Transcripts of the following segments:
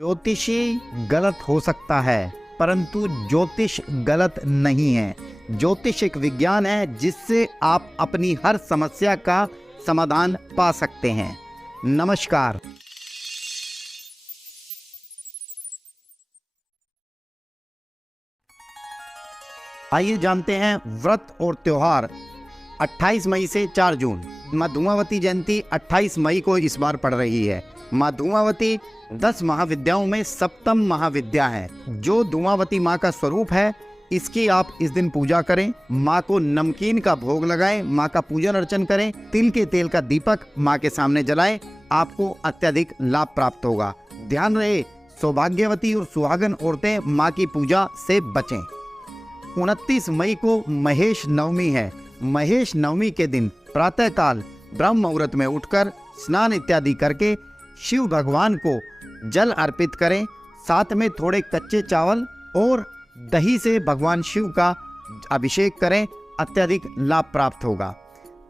ज्योतिषी गलत हो सकता है, परंतु ज्योतिष गलत नहीं है। ज्योतिष एक विज्ञान है जिससे आप अपनी हर समस्या का समाधान पा सकते हैं। नमस्कार। आइए जानते हैं व्रत और त्योहार। 28 मई से 4 जून माँ धूमावती जयंती 28 मई को इस बार पड़ रही है। माँ धूमावती 10 महाविद्याओं में सप्तम महाविद्या है, जो धूमावती माँ का स्वरूप है। इसकी आप इस दिन पूजा करें, माँ को नमकीन का भोग लगाएं, माँ का पूजन अर्चन करें, तिल के तेल का दीपक माँ के सामने जलाएं, आपको अत्यधिक लाभ प्राप्त होगा। ध्यान रहे, सौभाग्यवती और सुहागन औरतें माँ की पूजा से बचें। 29 मई को महेश नवमी है। महेश नवमी के दिन प्रातःकाल ब्रह्म मुहूर्त में उठकर स्नान इत्यादि करके शिव भगवान को जल अर्पित करें। साथ में थोड़े कच्चे चावल और दही से भगवान शिव का अभिषेक करें, अत्यधिक लाभ प्राप्त होगा।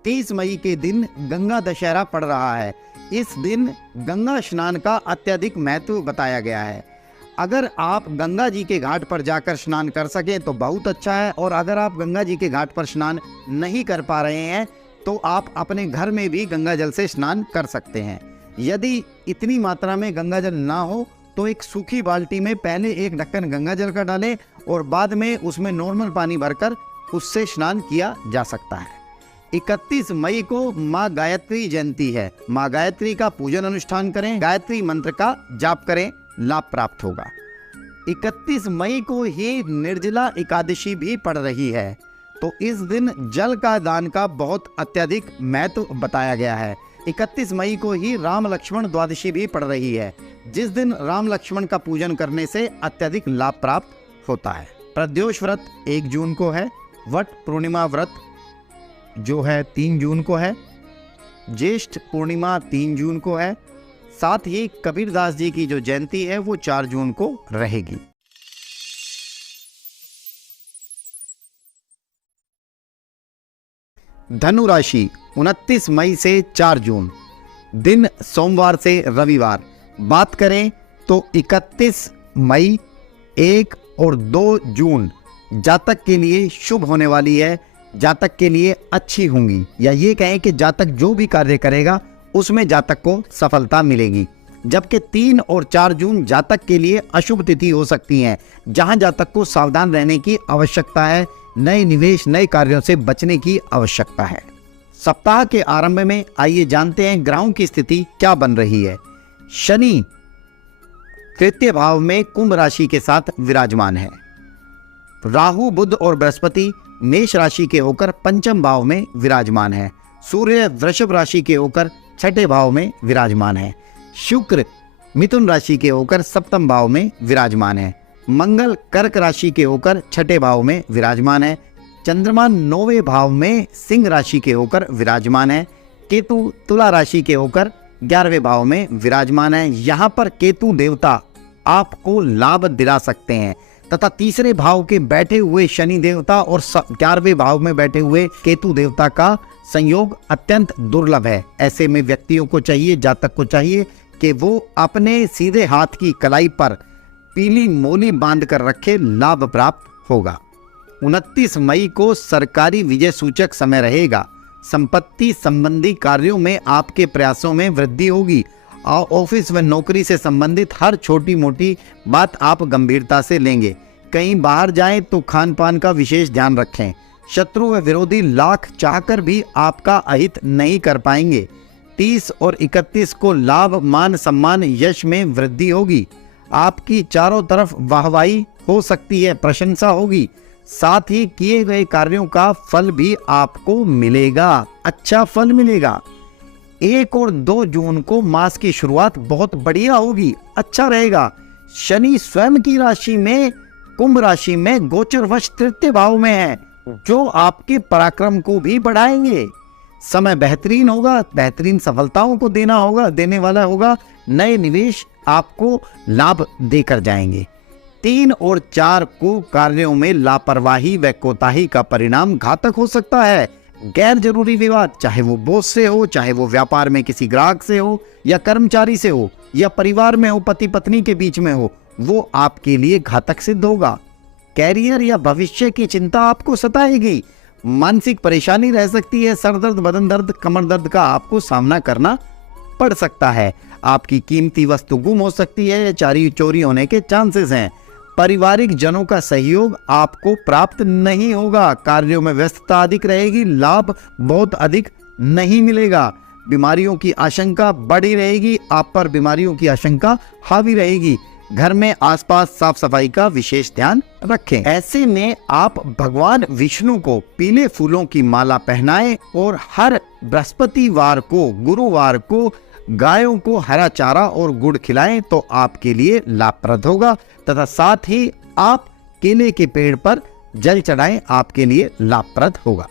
30 मई के दिन गंगा दशहरा पड़ रहा है। इस दिन गंगा स्नान का अत्यधिक महत्व बताया गया है। अगर आप गंगा जी के घाट पर जाकर स्नान कर सकें तो बहुत अच्छा है, और अगर आप गंगा जी के घाट पर स्नान नहीं कर पा रहे हैं तो आप अपने घर में भी गंगा जल से स्नान कर सकते हैं। यदि इतनी मात्रा में गंगा जल ना हो तो एक सूखी बाल्टी में पहले एक ढक्कन गंगा जल का डालें और बाद में उसमें नॉर्मल पानी भरकर उससे स्नान किया जा सकता है। 31 मई को माँ गायत्री जयंती है। माँ गायत्री का पूजन अनुष्ठान करें, गायत्री मंत्र का जाप करें, लाभ प्राप्त होगा। 31 मई को ही निर्जला एकादशी भी पड़ रही है, तो इस दिन जल का दान का बहुत अत्यधिक महत्व बताया गया है। 31 मई को ही राम लक्ष्मण द्वादशी भी पड़ रही है, जिस दिन राम लक्ष्मण का पूजन करने से अत्यधिक लाभ प्राप्त होता है। प्रद्योष व्रत 1 जून को है। वट पूर्णिमा व्रत जो है 3 जून को है। ज्येष्ठ पूर्णिमा 3 जून को है। साथ ही कबीरदास जी की जो जयंती है वो 4 जून को रहेगी। धनु राशि 29 मई से 4 जून, दिन सोमवार से रविवार। बात करें तो 31 मई, 1 और 2 जून जातक के लिए शुभ होने वाली है, जातक के लिए अच्छी होंगी, या ये कहें कि जातक जो भी कार्य करेगा उसमें जातक को सफलता मिलेगी। जबकि 3 और 4 जून जातक के लिए अशुभ तिथि हो सकती हैं, जहां जातक को सावधान रहने की आवश्यकता है। नए निवेश, नए कार्यों से बचने की आवश्यकता है। सप्ताह के आरंभ में आइए जानते हैं ग्रहों की स्थिति क्या बन रही है। शनि तृतीय भाव में कुंभ राशि के साथ विराजमान है। राहु, बुध और बृहस्पति मेष राशि के होकर पंचम भाव में विराजमान है। सूर्य वृषभ राशि के होकर छठे भाव में विराजमान है। शुक्र मिथुन राशि के होकर सप्तम भाव में विराजमान है। मंगल कर्क राशि के होकर छठे भाव में विराजमान है। चंद्रमा 9वें भाव में सिंह राशि के होकर विराजमान है। केतु तुला राशि के होकर 11वें भाव में विराजमान है। यहाँ पर केतु देवता आपको लाभ दिला सकते हैं, तथा तीसरे भाव के बैठे हुए शनि देवता और 11वें भाव में बैठे हुए केतु देवता का संयोग अत्यंत दुर्लभ है। ऐसे में व्यक्तियों को चाहिए, जातक को चाहिए कि वो अपने सीधे हाथ की कलाई पर पीली मोली बांध कर रखे, लाभ प्राप्त होगा। 29 मई को सरकारी विजय सूचक समय रहेगा। संपत्ति संबंधी कार्यों में आपके प्रयासों में वृद्धि होगी। ऑफिस व नौकरी से संबंधित हर छोटी मोटी बात आप गंभीरता से लेंगे। कहीं बाहर जाएं तो खान पान का विशेष ध्यान रखें। शत्रु व विरोधी लाख चाहकर भी आपका अहित नहीं कर पाएंगे। 30 और 31 को लाभ, मान, सम्मान, यश में वृद्धि होगी। आपकी चारों तरफ वाहवाही हो सकती है, प्रशंसा होगी। साथ ही किए गए कार्यों का फल भी आपको मिलेगा, अच्छा फल मिलेगा। 1 और 2 जून को मास की शुरुआत बहुत बढ़िया होगी, अच्छा रहेगा। शनि स्वयं की राशि में, कुंभ राशि में गोचरवश तृतीय भाव में है, जो आपके पराक्रम को भी बढ़ाएंगे। समय बेहतरीन होगा, बेहतरीन सफलताओं को देने वाला होगा। नए निवेश आपको लाभ देकर जाएंगे। 3 और 4 को कार्यों में लापरवाही व कोताही का परिणाम घातक हो सकता है। गैर जरूरी विवाद, चाहे वो बॉस से हो, चाहे वो व्यापार में किसी ग्राहक से हो या कर्मचारी से हो, या परिवार में हो, पति पत्नी के बीच में हो, वो आपके लिए घातक सिद्ध होगा। कैरियर या भविष्य की चिंता आपको सताएगी। मानसिक परेशानी रह सकती है। सर दर्द, बदन दर्द, कमर दर्द का आपको सामना करना पड़ सकता है। आपकी कीमती वस्तु गुम हो सकती है या चोरी होने के चांसेस हैं। पारिवारिक जनों का सहयोग आपको प्राप्त नहीं होगा। कार्यों में व्यस्तता अधिक रहेगी। लाभ बहुत अधिक नहीं मिलेगा। बीमारियों की आशंका बढ़ी रहेगी। आप पर बीमारियों की आशंका हावी रहेगी। घर में आसपास साफ सफाई का विशेष ध्यान रखें। ऐसे में आप भगवान विष्णु को पीले फूलों की माला पहनाएं और हर बृहस्पतिवार को, गुरुवार को गायों को हरा चारा और गुड़ खिलाएं तो आपके लिए लाभप्रद होगा। तथा साथ ही आप केले के पेड़ पर जल चढ़ाएं, आपके लिए लाभप्रद होगा।